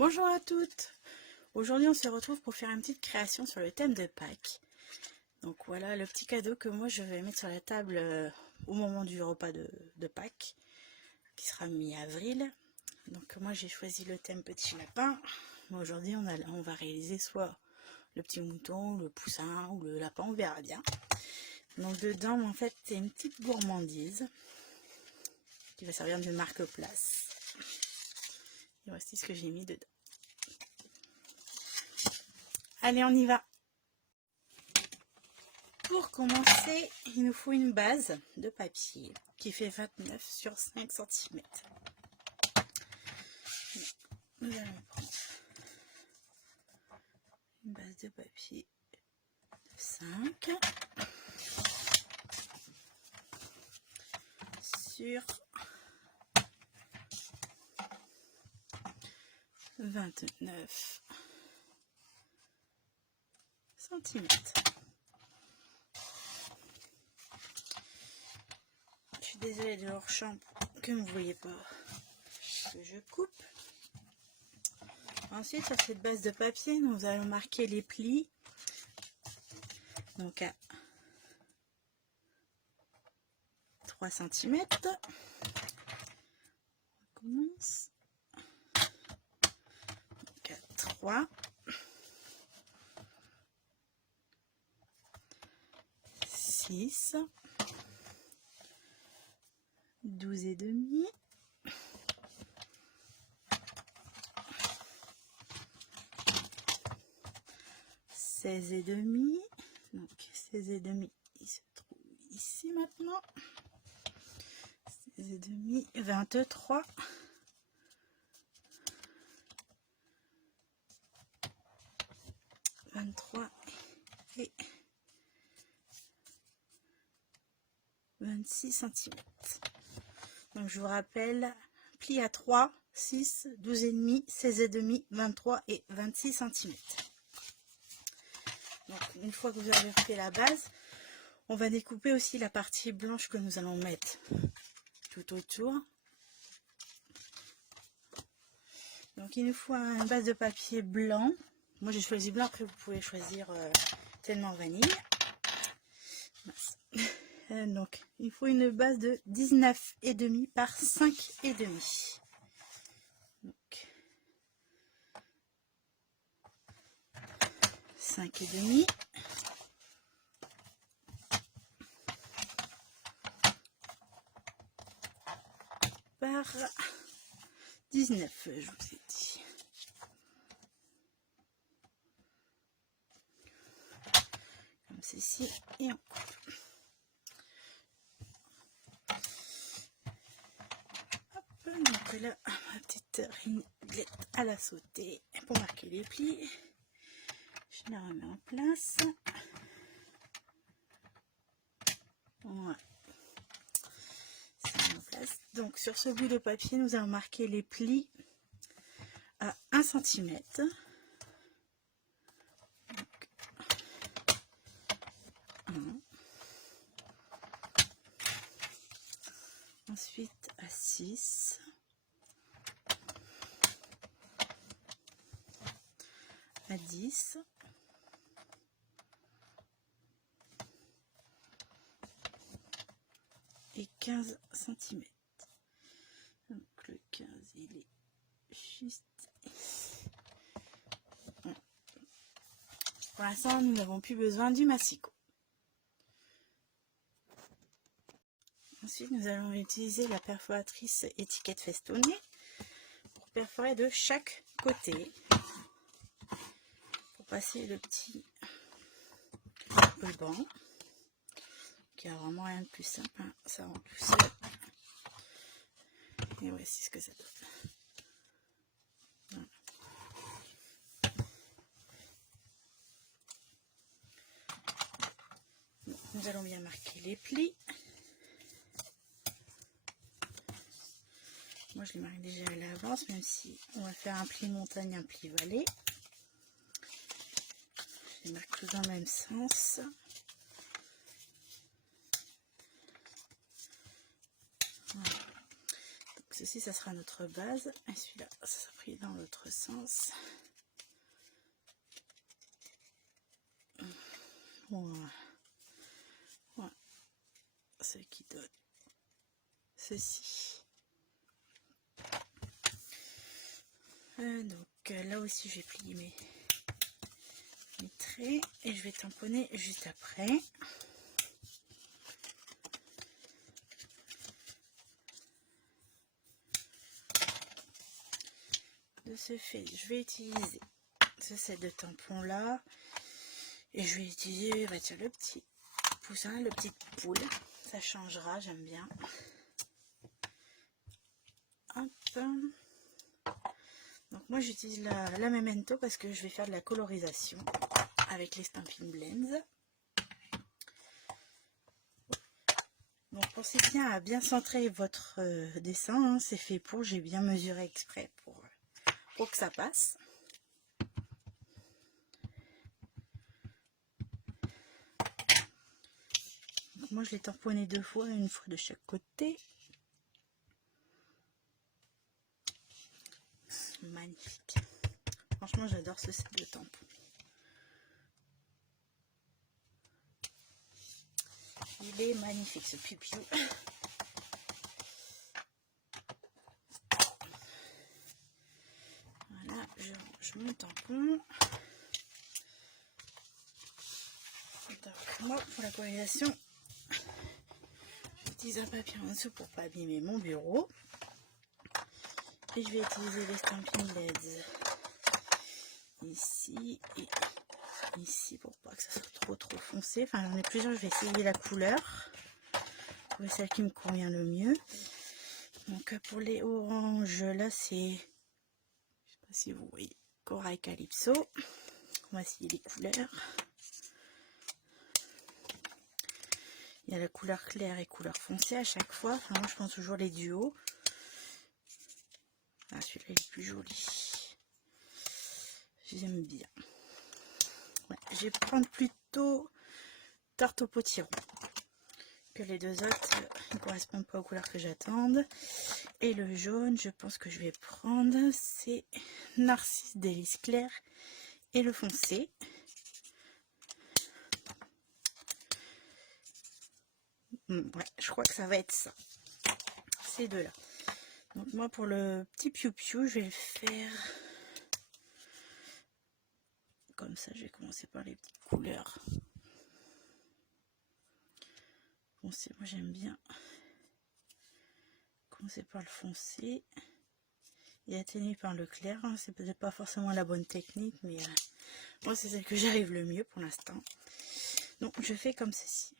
Bonjour à toutes. Aujourd'hui on se retrouve pour faire une petite création sur le thème de Pâques. Donc voilà le petit cadeau que moi je vais mettre sur la table au moment du repas de Pâques, qui sera mi-avril. Donc moi j'ai choisi le thème petit lapin. Aujourd'hui on va réaliser soit le petit mouton, le poussin ou le lapin, on verra bien. Donc dedans en fait c'est une petite gourmandise qui va servir de marque-place. Et voici ce que j'ai mis dedans. Allez, on y va. Pour commencer, il nous faut une base de papier qui fait 29 sur 5 cm. Nous allons prendre une base de papier de 5 sur 29 cm. Je suis désolée de leur champ que vous ne voyez pas que je coupe. Ensuite, sur cette base de papier, nous allons marquer les plis. Donc à 3 cm. On commence. Donc à 3. 6. 12 et demi. 16 et demi. Donc 16 et demi, il se trouve ici maintenant. 16 et demi, 23. 23 et 26 cm. Donc je vous rappelle, pli à 3, 6, 12 et demi, 16 et demi, 23 et 26 cm. Donc une fois que vous avez fait la base, on va découper aussi la partie blanche que nous allons mettre tout autour. Donc il nous faut une base de papier blanc. Moi j'ai choisi blanc, après vous pouvez choisir tellement vanille. Donc il faut une base de 19,5 par 5,5. Donc 5,5. Par 19, je vous ai dit. Comme ceci, et on coupe. Hop, donc là, ma petite ringlette à la sauter pour marquer les plis. Je la remets en place. Voilà. C'est en place. Donc sur ce bout de papier, nous allons marquer les plis à 1 cm. Donc, 1. Ensuite à 6. À 10. Et 15 cm. Donc le 15 il est juste ici. Voilà. Pour l'instant nous n'avons plus besoin du massicot. Ensuite nous allons utiliser la perforatrice étiquette festonnée pour perforer de chaque côté, pour passer le petit ruban. Il n'y a vraiment rien de plus simple, hein. Ça rend tout seul. Et voici ce que ça donne. Voilà. Bon, nous allons bien marquer les plis. Moi je les marque déjà à l'avance, même si on va faire un pli montagne, un pli vallée. Je les marque tous dans le même sens. Voilà. ceci, ça sera notre base. Et celui-là, ça sera pris dans l'autre sens. Voilà. Voilà. Ce qui donne ceci. Donc là aussi, je vais plier mes traits et je vais tamponner juste après. De ce fait, je vais utiliser ce set de tampons là et je vais utiliser tiens, le petit poussin, le petit poule, ça changera, j'aime bien. Hop. Donc moi j'utilise la Memento parce que je vais faire de la colorisation avec les Stampin' Blends. Donc pensez bien à bien centrer votre dessin, hein, c'est fait pour, j'ai bien mesuré exprès pour que ça passe. Donc moi je l'ai tamponné 2 fois, une fois de chaque côté. Magnifique. Franchement j'adore ce set de tampons. Il est magnifique ce piou-piou. Voilà, je range mon tampon. Donc, moi, pour la colorisation, j'utilise un papier en dessous pour pas abîmer mon bureau. Et je vais utiliser les Stampin' Blends ici et ici pour pas que ça soit trop foncé. Enfin, j'en ai plusieurs, je vais essayer la couleur. Trouver celle qui me convient le mieux. Donc, pour les oranges, là, c'est, je sais pas si vous voyez, Corail Calypso. On va essayer les couleurs. Il y a la couleur claire et couleur foncée à chaque fois. Enfin, moi, je prends toujours les duos. Ah, celui-là, il est plus joli. J'aime bien. Ouais, je vais prendre plutôt tarte au potiron. Que les deux autres ne correspondent pas aux couleurs que j'attende. Et le jaune, je pense que je vais prendre, c'est Narcisse Délice Clair et le foncé. Ouais, je crois que ça va être ça. Ces deux-là. Donc moi pour le petit piou-piou, je vais le faire comme ça. Je vais commencer par les petites couleurs. Foncé, moi j'aime bien commencer par le foncé et atténuer par le clair. C'est peut-être pas forcément la bonne technique, mais moi c'est celle que j'arrive le mieux pour l'instant. Donc je fais comme ceci.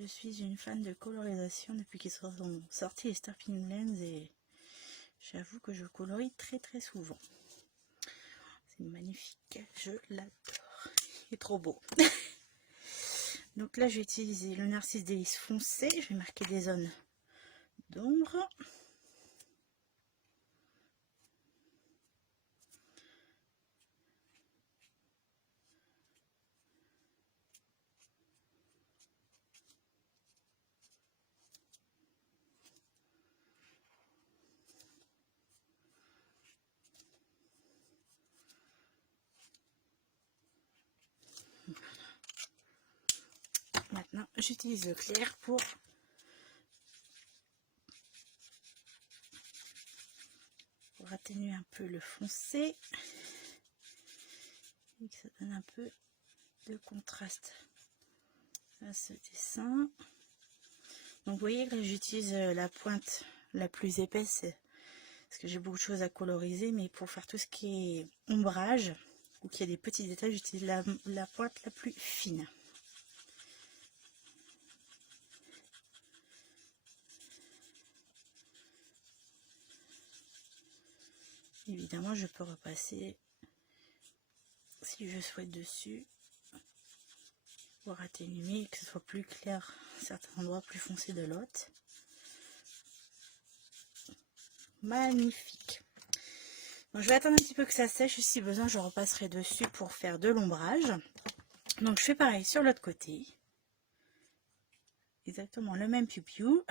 Je suis une fan de colorisation depuis qu'ils sont sortis les Stampin' Blends et j'avoue que je colorie très souvent. C'est magnifique, je l'adore. Il est trop beau. Donc là, je vais utiliser le Narcisse Délice foncé. Je vais marquer des zones d'ombre. Maintenant, j'utilise le clair pour atténuer un peu le foncé et que ça donne un peu de contraste à ce dessin. Donc vous voyez que là j'utilise la pointe la plus épaisse parce que j'ai beaucoup de choses à coloriser, mais pour faire tout ce qui est ombrage ou qu'il y a des petits détails, j'utilise la pointe la plus fine. Évidemment, je peux repasser si je souhaite dessus pour atténuer, que ce soit plus clair à certains endroits, plus foncé de l'autre. magnifique. Donc, je vais attendre un petit peu que ça sèche. Si besoin, je repasserai dessus pour faire de l'ombrage. Donc je fais pareil sur l'autre côté. Exactement le même piou-piou.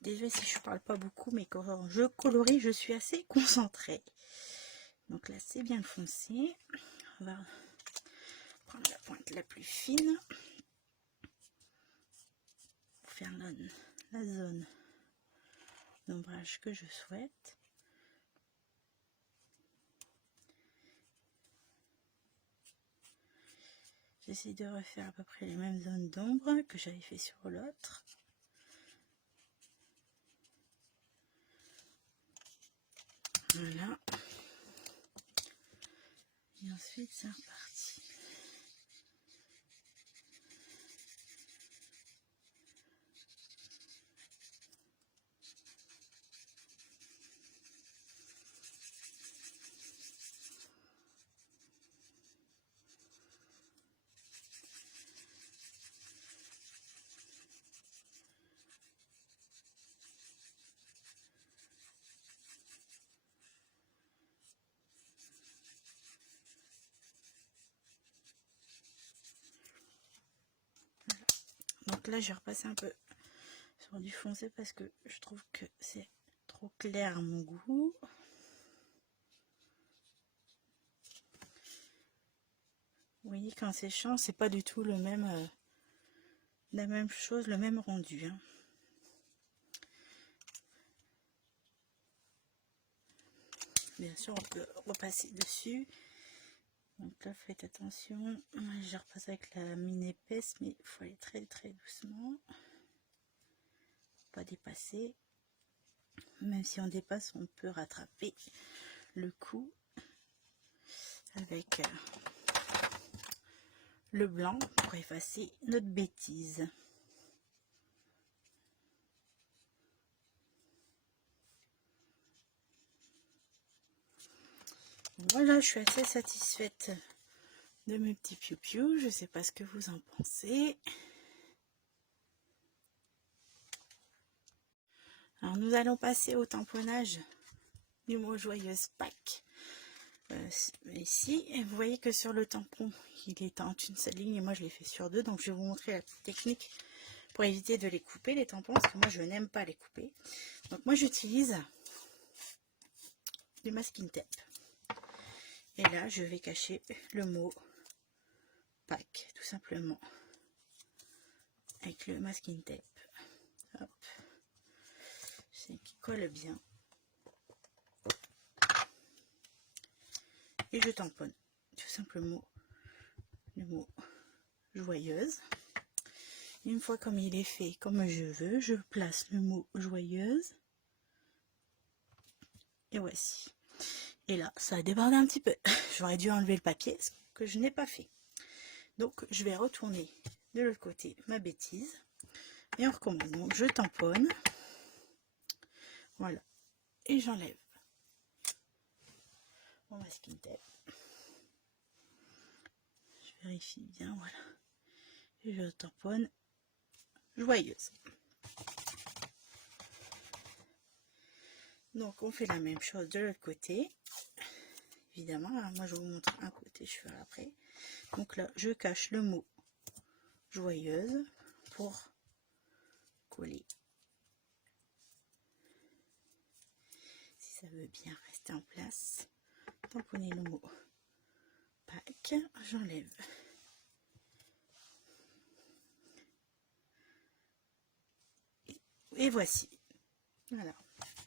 Déjà, si je parle pas beaucoup, mais quand je colorie, je suis assez concentrée. Donc là, c'est bien foncé. On va prendre la pointe la plus fine pour faire la zone d'ombrage que je souhaite. J'essaie de refaire à peu près les mêmes zones d'ombre que j'avais fait sur l'autre. Voilà. Et ensuite, c'est reparti. Donc là, je vais repasser un peu sur du foncé parce que je trouve que c'est trop clair à mon goût. Vous voyez qu'en séchant, c'est pas du tout le même, la même chose, le même rendu. Hein. Bien sûr, on peut repasser dessus. Donc là, faites attention. Je repasse avec la mine épaisse, mais il faut aller très très doucement. Pas dépasser. Même si on dépasse, on peut rattraper le coup avec le blanc pour effacer notre bêtise. Voilà, je suis assez satisfaite de mes petits piou-piou. Je ne sais pas ce que vous en pensez. Alors, nous allons passer au tamponnage du mot joyeuse Pâques. Ici, vous voyez que sur le tampon, il est en une seule ligne et moi je l'ai fait sur deux. Donc, je vais vous montrer la petite technique pour éviter de les couper, les tampons, parce que moi je n'aime pas les couper. Donc, moi j'utilise du masking tape. Et là, je vais cacher le mot Pâques, tout simplement, avec le masking tape. Hop. C'est qui colle bien. Et je tamponne tout simplement le mot joyeuse. Une fois comme il est fait comme je veux, je place le mot joyeuse. Et voici. Et là, ça a débordé un petit peu. J'aurais dû enlever le papier, ce que je n'ai pas fait. Donc, je vais retourner de l'autre côté ma bêtise. Et on recommence. Donc, je tamponne. Voilà. Et j'enlève mon masking tape. Je vérifie bien, voilà. Et je tamponne joyeuse. Donc, on fait la même chose de l'autre côté. Évidemment, alors moi je vous montre un côté, je ferai après. Donc là, je cache le mot joyeuse pour coller. Si ça veut bien rester en place, tamponner le mot Pâques, j'enlève. Et voici. Voilà.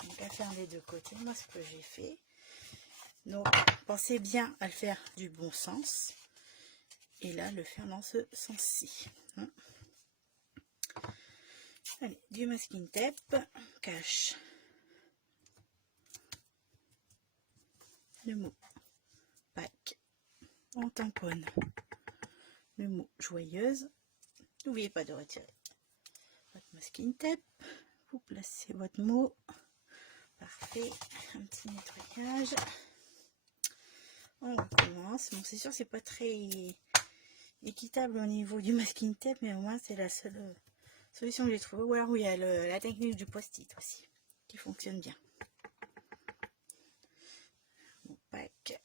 Donc à faire les deux côtés, moi ce que j'ai fait. Donc pensez bien à le faire du bon sens. Et là, le faire dans ce sens-ci. Hein. du masking tape cache le mot Pâques. On tamponne le mot joyeuse. N'oubliez pas de retirer votre masking tape. Vous placez votre mot. Parfait. Un petit nettoyage. On recommence. Bon, c'est sûr, c'est pas très équitable au niveau du masking tape, mais au moins c'est la seule solution que j'ai trouvée. Ou alors il y a la technique du post-it aussi qui fonctionne bien. Bon, Pâques.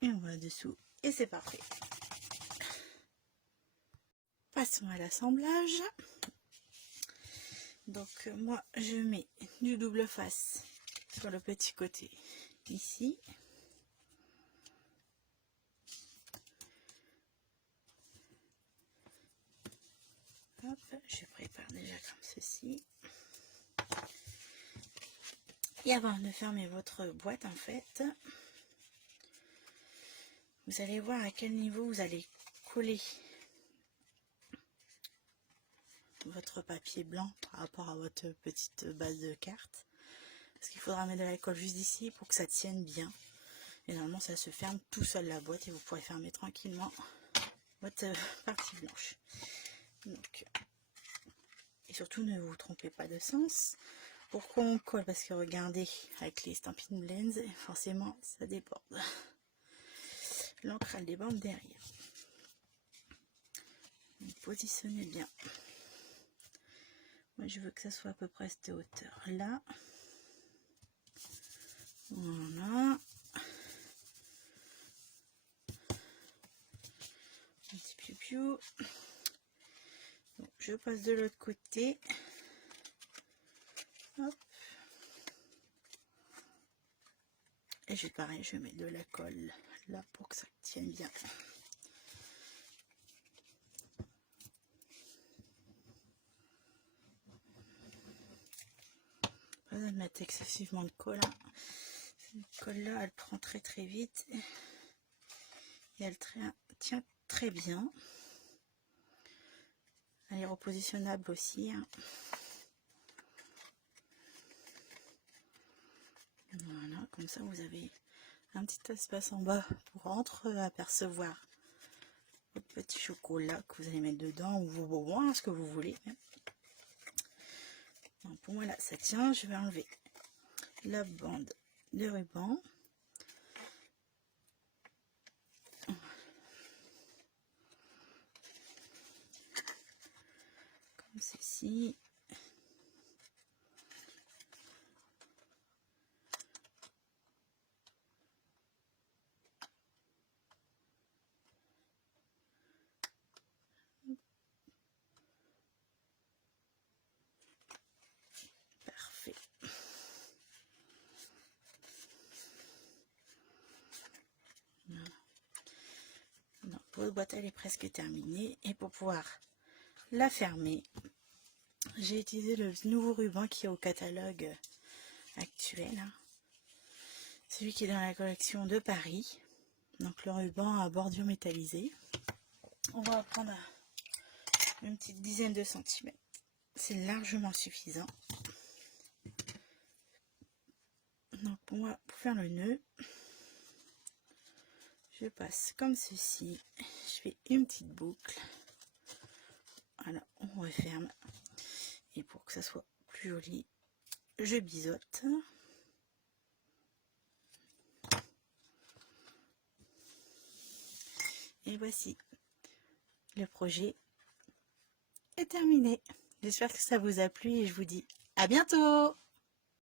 Et on va dessous et c'est parfait. Passons à l'assemblage. Donc moi je mets du double face sur le petit côté ici. Hop, je prépare déjà comme ceci. Et avant de fermer votre boîte, en fait, vous allez voir à quel niveau vous allez coller votre papier blanc par rapport à votre petite base de carte. Parce qu'il faudra mettre de l'alcool juste ici pour que ça tienne bien. Et normalement, ça se ferme tout seul la boîte et vous pourrez fermer tranquillement votre partie blanche. Donc, et surtout, ne vous trompez pas de sens. Pourquoi on colle? Parce que regardez, avec les Stampin' Blends, forcément, ça déborde. L'encre, elle déborde derrière. Donc, positionnez bien. Moi, je veux que ça soit à peu près à cette hauteur-là. Voilà. Un petit piou-piou. Donc, je passe de l'autre côté. Hop. Et je pareil, je mets de la colle là pour que ça tienne bien. Pas besoin de mettre excessivement de colle. Cette colle là, elle prend très vite et elle tient très bien. Elle est repositionnable aussi. Voilà, comme ça vous avez un petit espace en bas pour entre-apercevoir votre petit chocolat que vous allez mettre dedans ou vos bonbons, ce que vous voulez. Donc pour moi là ça tient, je vais enlever la bande de ruban. Comme ceci. Parfait. Voilà. Donc, votre boîte elle est presque terminée et pour pouvoir la fermer, j'ai utilisé le nouveau ruban qui est au catalogue actuel. Celui qui est dans la collection de Paris. Donc le ruban à bordure métallisée. On va prendre une petite dizaine de centimètres. C'est largement suffisant. Donc pour moi, pour faire le nœud, je passe comme ceci. Je fais une petite boucle. Voilà, on referme. Et pour que ça soit plus joli, je biseaute. Et voici, le projet est terminé. J'espère que ça vous a plu et je vous dis à bientôt!